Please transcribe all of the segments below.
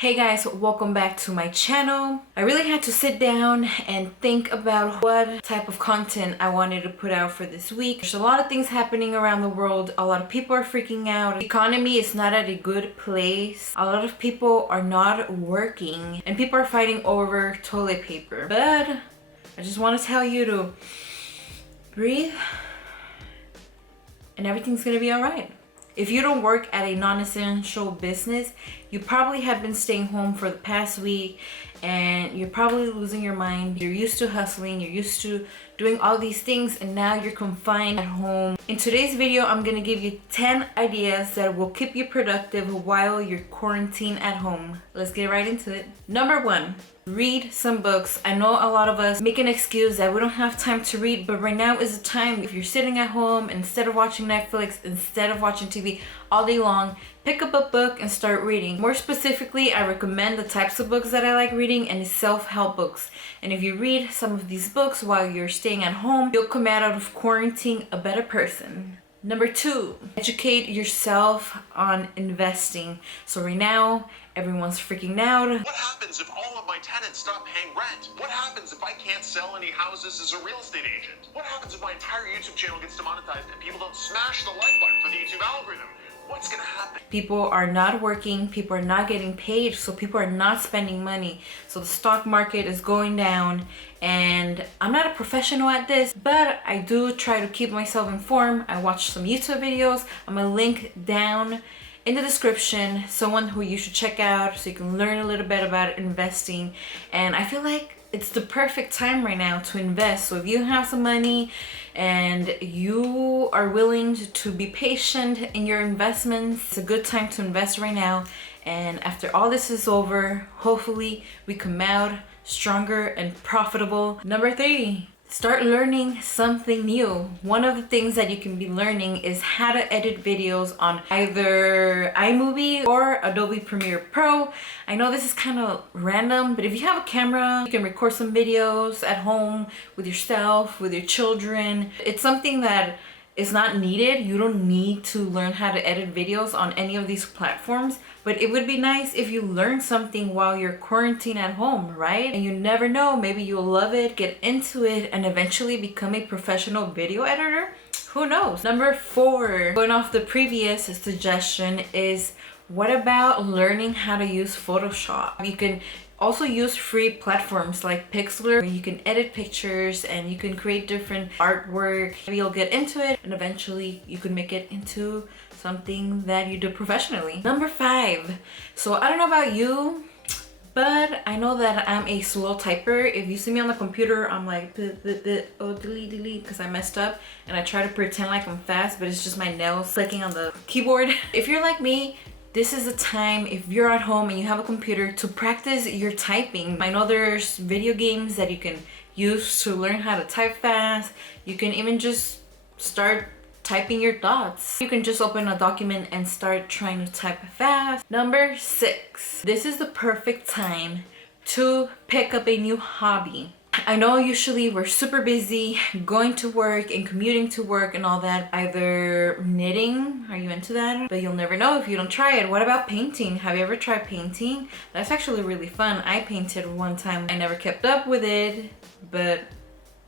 Hey guys, welcome back to my channel. I really had to sit down and think about what type of content I wanted to put out for this week. There's a lot of things happening around the world. A lot of people are freaking out. The economy is not at a good place. A lot of people are not working and people are fighting over toilet paper. But I just want to tell you to breathe and everything's gonna be all right. If you don't work at a non-essential business, you probably have been staying home for the past week and you're probably losing your mind. You're used to hustling, you're used to doing all these things, and now you're confined at home. In today's video, I'm gonna give you 10 ideas that will keep you productive while you're quarantined at home. Let's get right into it. Number 1, read some books. I know a lot of us make an excuse that we don't have time to read, but right now is the time. If you're sitting at home, instead of watching Netflix, instead of watching TV all day long, pick up a book and start reading. More specifically, I recommend the types of books that I like reading, and it's self-help books. And if you read some of these books while you're staying at home, you'll come out of quarantine a better person. Number 2, educate yourself on investing. So right now, everyone's freaking out. What happens if all of my tenants stop paying rent? What happens if I can't sell any houses as a real estate agent? What happens if my entire YouTube channel gets demonetized and people don't smash the like button for the YouTube algorithm? What's gonna happen? People are not working, people are not getting paid, so people are not spending money. So the stock market is going down, and I'm not a professional at this, but I do try to keep myself informed. I watch some YouTube videos. I'm gonna link down in the description someone who you should check out so you can learn a little bit about investing. And I feel like it's the perfect time right now to invest. So if you have some money and you are willing to be patient in your investments, it's a good time to invest right now. And after all this is over, hopefully we come out stronger and profitable. Number 3, start learning something new. One of the things that you can be learning is how to edit videos on either iMovie or Adobe Premiere Pro. I know this is kind of random, but if you have a camera, you can record some videos at home with yourself, with your children. It's something that is not needed. You don't need to learn how to edit videos on any of these platforms, but it would be nice if you learn something while you're quarantined at home, right? And you never know, maybe you'll love it, get into it, and eventually become a professional video editor. Who knows? Number 4, going off the previous suggestion, is what about learning how to use Photoshop? You can also use free platforms like Pixlr, where you can edit pictures and you can create different artwork. Maybe you'll get into it and eventually you can make it into something that you do professionally. Number 5. So I don't know about you, but I know that I'm a slow typer. If you see me on the computer, I'm like, oh, delete, because I messed up. And I try to pretend like I'm fast, but it's just my nails clicking on the keyboard. If you're like me, this is a time, if you're at home and you have a computer, to practice your typing. I know there's video games that you can use to learn how to type fast. You can even just start typing your thoughts. You can just open a document and start trying to type fast. Number 6, this is the perfect time to pick up a new hobby. I know usually we're super busy going to work and commuting to work and all that. Either knitting, are you into that? But you'll never know if you don't try it. What about painting? Have you ever tried painting? That's actually really fun. I painted one time. I never kept up with it, but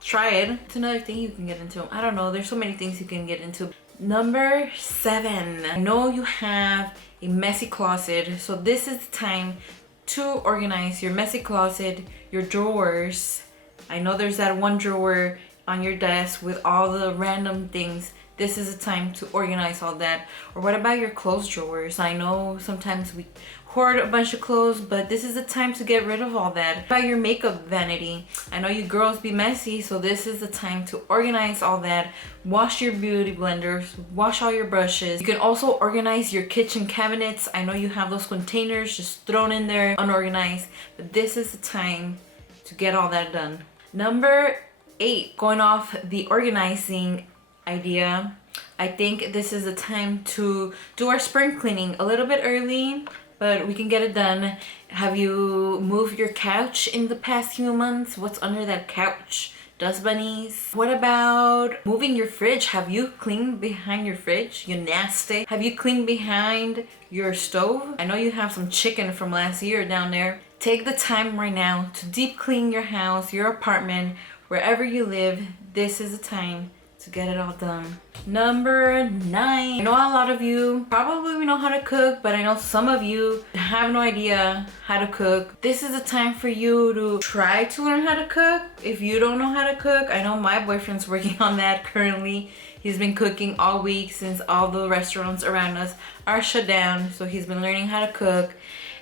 try it. It's another thing you can get into. I don't know, there's so many things you can get into. Number 7, I know you have a messy closet, so this is the time to organize your messy closet, your drawers. I know there's that one drawer on your desk with all the random things. This is a time to organize all that. Or what about your clothes drawers? I know sometimes we hoard a bunch of clothes, but this is the time to get rid of all that. What about your makeup vanity? I know you girls be messy, so this is the time to organize all that. Wash your beauty blenders, wash all your brushes. You can also organize your kitchen cabinets. I know you have those containers just thrown in there unorganized, but this is the time to get all that done. Number 8, going off the organizing idea, I think this is the time to do our spring cleaning a little bit early, but we can get it done. Have you moved your couch in the past few months? What's under that couch? dust bunnies. What about moving your fridge? Have you cleaned behind your fridge? You nasty. Have you cleaned behind your stove? I know you have some chicken from last year down there. Take the time right now to deep clean your house, your apartment, wherever you live. This is the time to get it all done. Number 9. I know a lot of you probably know how to cook, but I know some of you have no idea how to cook. This is the time for you to try to learn how to cook. If you don't know how to cook, I know my boyfriend's working on that currently. He's been cooking all week since all the restaurants around us are shut down, so he's been learning how to cook.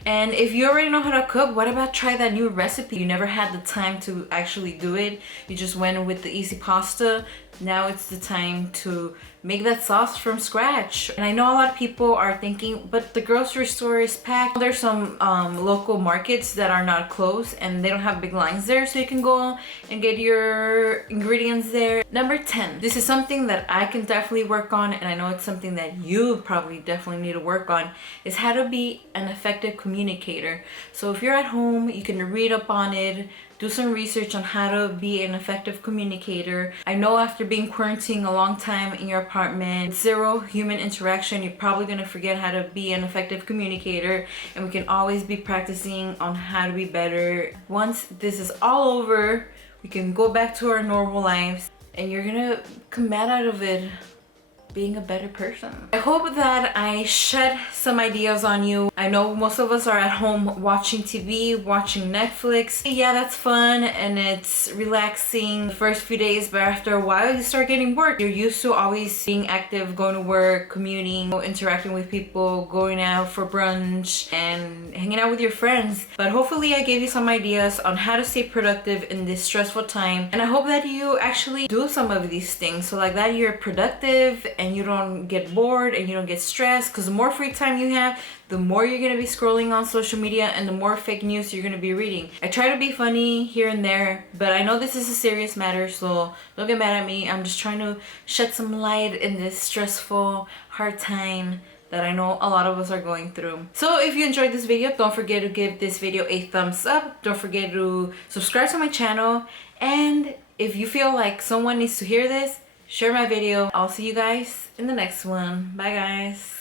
And if you already know how to cook, what about try that new recipe? You never had the time to actually do it. You just went with the easy pasta. Now it's the time to make that sauce from scratch. And I know a lot of people are thinking, but the grocery store is packed. There's some local markets that are not closed and they don't have big lines there, so you can go and get your ingredients there. Number 10. This is something that I can definitely work on, and I know it's something that you probably definitely need to work on, is how to be an effective communicator. So if you're at home, you can read up on it, do some research on how to be an effective communicator. I know after being quarantined a long time in your apartment, zero human interaction, you're probably gonna forget how to be an effective communicator, and we can always be practicing on how to be better. Once this is all over, we can go back to our normal lives, and you're gonna come out of it being a better person. I hope that I shed some ideas on you. I know most of us are at home watching TV, watching Netflix. Yeah, that's fun and it's relaxing the first few days, but after a while you start getting bored. You're used to always being active, going to work, commuting, interacting with people, going out for brunch and hanging out with your friends. But hopefully I gave you some ideas on how to stay productive in this stressful time, and I hope that you actually do some of these things so like that you're productive and you don't get bored and you don't get stressed, because the more free time you have, the more you're gonna be scrolling on social media and the more fake news you're gonna be reading. I try to be funny here and there, but I know this is a serious matter, so don't get mad at me. I'm just trying to shed some light in this stressful, hard time that I know a lot of us are going through. So if you enjoyed this video, don't forget to give this video a thumbs up. Don't forget to subscribe to my channel, and if you feel like someone needs to hear this, share my video. I'll see you guys in the next one. Bye guys.